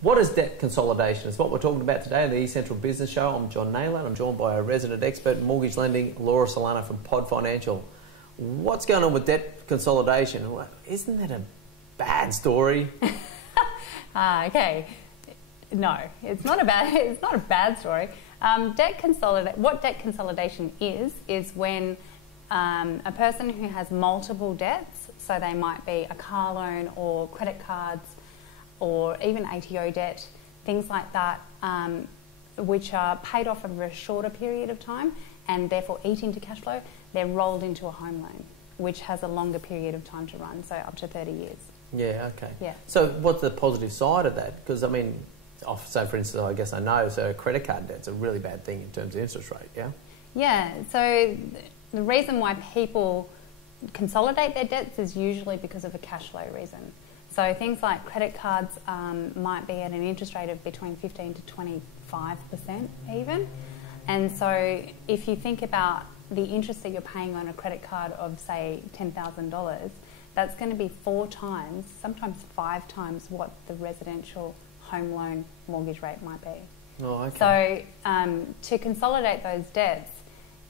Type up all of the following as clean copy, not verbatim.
What is debt consolidation? It's what we're talking about today on the eCentral Business Show. I'm John Nayler, and I'm joined by a resident expert in mortgage lending, Laura Sillano from Pod Financial. What's going on with debt consolidation? Isn't that a bad story? Okay. No, it's not a bad story. What debt consolidation is when a person who has multiple debts, so they might be a car loan or credit cards or even ATO debt, things like that, which are paid off over a shorter period of time and therefore eat into cash flow, they're rolled into a home loan, which has a longer period of time to run, so up to 30 years. Yeah, okay. Yeah. So what's the positive side of that? Because, I mean, so for instance, I guess I know, so credit card debt's a really bad thing in terms of interest rate, yeah? Yeah, so the reason why people consolidate their debts is usually because of a cash flow reason. So things like credit cards might be at an interest rate of between 15 to 25% even. And so if you think about the interest that you're paying on a credit card of, say, $10,000, that's going to be 4 times, sometimes 5 times what the residential home loan mortgage rate might be. Oh, okay. So to consolidate those debts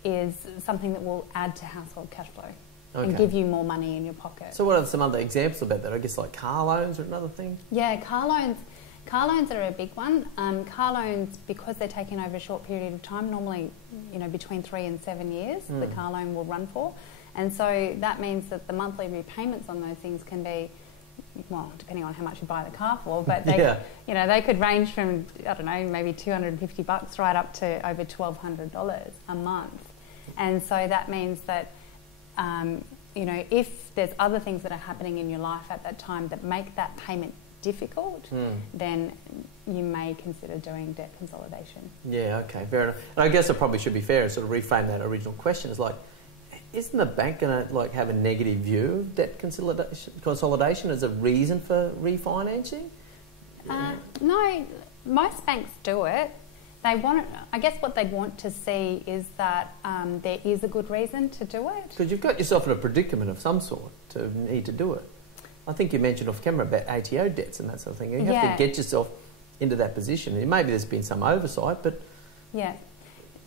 is something that will add to household cash flow. Okay. And give you more money in your pocket. So what are some other examples about that? I guess like car loans are another thing? Yeah, car loans are a big one. Car loans, because they're taken over a short period of time, normally between 3 and 7 years, the car loan will run for. And so that means that the monthly repayments on those things can be, well, depending on how much you buy the car for, but they, they could range from, I don't know, maybe $250 right up to over $1,200 a month. And so that means that if there's other things that are happening in your life at that time that make that payment difficult, then you may consider doing debt consolidation. Yeah, okay, fair enough. And I guess I probably should be fair and sort of reframe that original question. It's like, isn't the bank going to have a negative view of debt consolidation as a reason for refinancing? No, most banks do it. I guess what they want to see is that there is a good reason to do it. Because you've got yourself in a predicament of some sort to need to do it. I think you mentioned off camera about ATO debts and that sort of thing. You have to get yourself into that position. Maybe there's been some oversight, but... Yeah.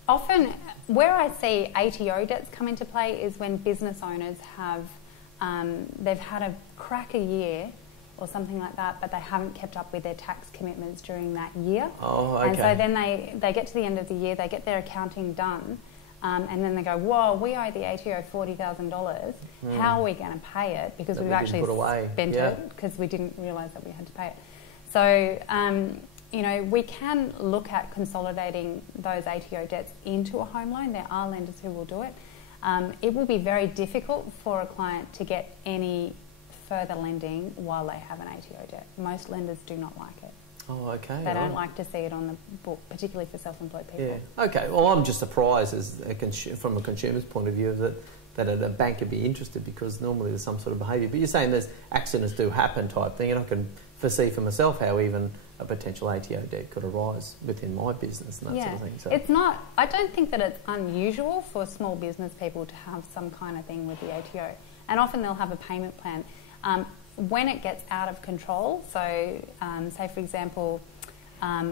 Often, where I see ATO debts come into play is when business owners have... they've had a cracker year or something like that, but they haven't kept up with their tax commitments during that year. Oh, okay. And so then they get to the end of the year, they get their accounting done, and then they go, whoa, we owe the ATO $40,000. How are we going to pay it? Because we've actually spent it because we didn't realise that we had to pay it. So, we can look at consolidating those ATO debts into a home loan. There are lenders who will do it. It will be very difficult for a client to get any further lending while they have an ATO debt. Most lenders do not like it. Oh, okay. They don't like to see it on the book, particularly for self-employed people. Yeah. Okay. Well, I'm just surprised from a consumer's point of view that a bank would be interested, because normally there's some sort of behaviour. But you're saying there's accidents do happen type thing, and I can foresee for myself how even a potential ATO debt could arise within my business and that sort of thing. So it's not. I don't think that it's unusual for small business people to have some kind of thing with the ATO, and often they'll have a payment plan. When it gets out of control, so say for example,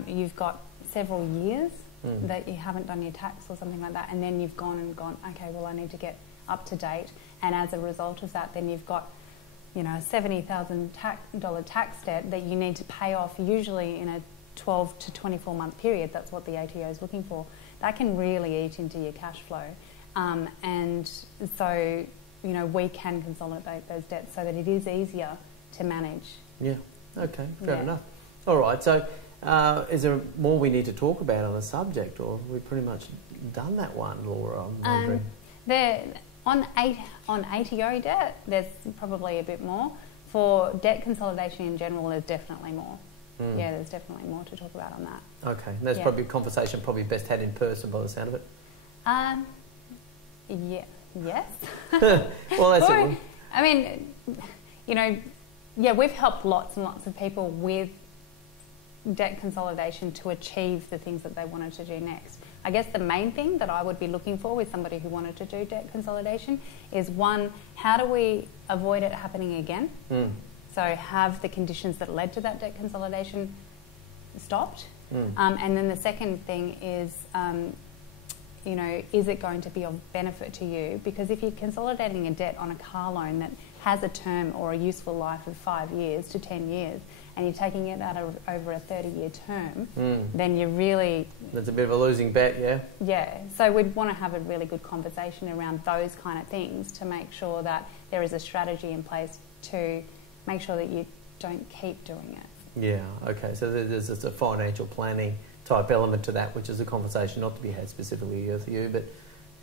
you've got several years that you haven't done your tax or something like that, and then you've gone, okay, well, I need to get up to date, and as a result of that, then you've got, a $70,000 tax debt that you need to pay off, usually in a 12 to 24 month period. That's what the ATO is looking for. That can really eat into your cash flow, and so we can consolidate those debts so that it is easier to manage. Yeah, okay, fair enough. All right, so is there more we need to talk about on the subject, or have we pretty much done that one, Laura? I'm wondering. On ATO debt, there's probably a bit more. For debt consolidation in general, there's definitely more. Yeah, there's definitely more to talk about on that. Okay, and that's probably a conversation best had in person by the sound of it. Yes. Well, that's it. I mean, we've helped lots and lots of people with debt consolidation to achieve the things that they wanted to do next. I guess the main thing that I would be looking for with somebody who wanted to do debt consolidation is, one, how do we avoid it happening again? So have the conditions that led to that debt consolidation stopped. And then the second thing is, you know, is it going to be of benefit to you? Because if you're consolidating a debt on a car loan that has a term or a useful life of 5 years to 10 years, and you're taking it out over a 30-year term, then you're really... That's a bit of a losing bet, yeah? Yeah, so we'd want to have a really good conversation around those kind of things to make sure that there is a strategy in place to make sure that you don't keep doing it. Yeah, okay, so there's a financial planning type element to that, which is a conversation not to be had specifically with you, but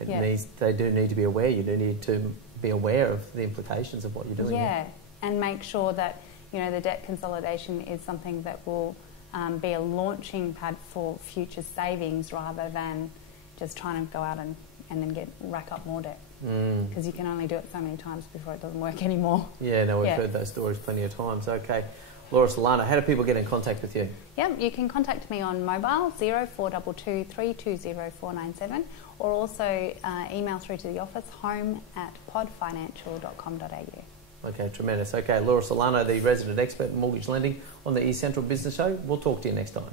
it needs, they do need to be aware. You do need to be aware of the implications of what you're doing. Yeah, and make sure that, you know, the debt consolidation is something that will be a launching pad for future savings rather than just trying to go out and then rack up more debt. Because you can only do it so many times before it doesn't work anymore. Yeah, no, we've heard those stories plenty of times. Okay. Laura Sillano, how do people get in contact with you? Yep, you can contact me on mobile 0422 320 497 or also email through to the office home@podfinancial.com.au. Okay, tremendous. Okay, Laura Sillano, the resident expert in mortgage lending on the eCentral Business Show. We'll talk to you next time.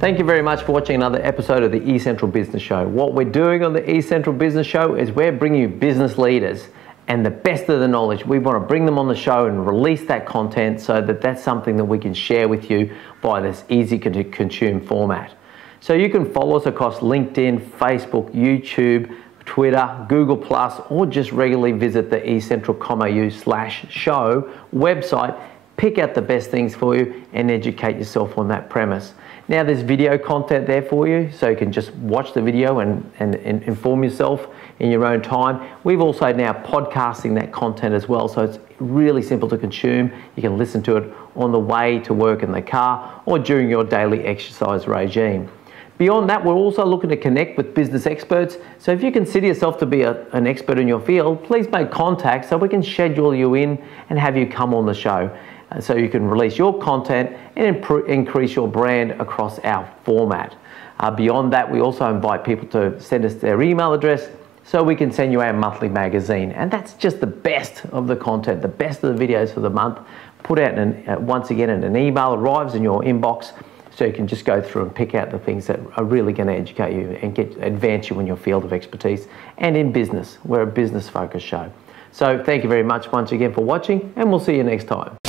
Thank you very much for watching another episode of the eCentral Business Show. What we're doing on the eCentral Business Show is we're bringing you business leaders and the best of the knowledge. We want to bring them on the show and release that content so that that's something that we can share with you by this easy to consume format. So you can follow us across LinkedIn, Facebook, YouTube, Twitter, Google+, or just regularly visit the eCentral.com.au/show website, pick out the best things for you and educate yourself on that premise. Now there's video content there for you, so you can just watch the video and inform yourself in your own time. We've also now podcasting that content as well, so it's really simple to consume. You can listen to it on the way to work in the car or during your daily exercise regime. Beyond that, we're also looking to connect with business experts. So if you consider yourself to be an expert in your field, please make contact so we can schedule you in and have you come on the show. So you can release your content and increase your brand across our format. Beyond that, we also invite people to send us their email address so we can send you our monthly magazine. And that's just the best of the content, the best of the videos for the month. Put out, once again, an email arrives in your inbox so you can just go through and pick out the things that are really going to educate you and advance you in your field of expertise and in business. We're a business-focused show. So thank you very much once again for watching, and we'll see you next time.